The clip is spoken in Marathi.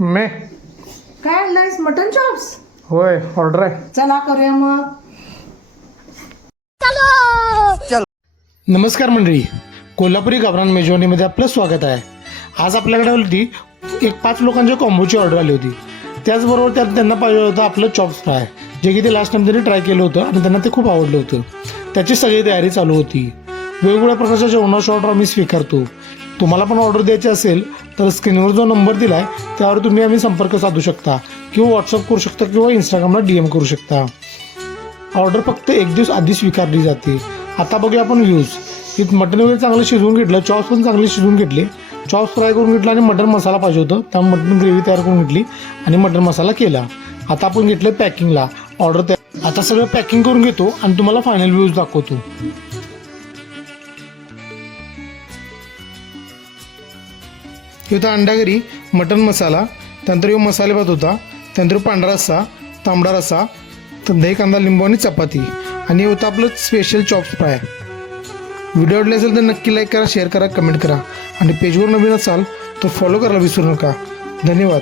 मे काय आणलायस? Mutton chops. होय ऑर्डर आहे. चला करूया मग. नमस्कार मंडळी, कोल्हापुरी गावरान मेजवानीमध्ये आपलं स्वागत आहे. आज आपल्याकडे आली होती एक 5 लोकांच्या कॉम्बोची ऑर्डर आली होती. त्याचबरोबर त्यात त्यांना पाहिजे होतं आपलं चॉप्स फ्राय, जे की ते लास्ट टाइम त्यांनी ट्राय केलं होतं आणि त्यांना ते खूप आवडलं होतं. त्याची सगळी तयारी चालू होती. वेगवेगळ्या प्रकारच्या जेवणाची ऑर्डर आम्ही स्वीकारतो. तुम्हाला पण ऑर्डर द्यायची असेल तर स्क्रीनवर जो नंबर दिला आहे त्यावर तुम्ही आम्ही संपर्क साधू शकता किंवा व्हॉट्सअप करू शकता किंवा इंस्टाग्रामला DM करू शकता. ऑर्डर फक्त 1 दिवस आधी स्वीकारली जाते. आता बघूया आपण व्ह्यूज. इथं मटन वगैरे चांगलं शिजवून घेतलं, चॉप्स पण चांगले शिजवून घेतले, चॉप्स फ्राय करून घेतला आणि मटन मसाला पाहिजे होतं त्यामुळे मटन ग्रेव्ही तयार करून घेतली आणि मटन मसाला केला. आता आपण घेतलं पॅकिंगला ऑर्डर. आता सगळं पॅकिंग करून घेतो आणि तुम्हाला फायनल व्ह्यूज दाखवतो. इथं अंडागरी, मटन मसाला, त्यानंतर यो मसाले भात होता, त्यानंतर पांढरा रस्सा, तांबडा रस्सा, दही कांदा लिंबू आणि चपाती, आणि हे होतं आपलं स्पेशल चॉप्स फ्राय. व्हिडिओ आवडले असेल तर नक्की लाईक करा, शेअर करा, कमेंट करा आणि पेजवर नवीन असाल तर फॉलो करायला विसरू नका. धन्यवाद.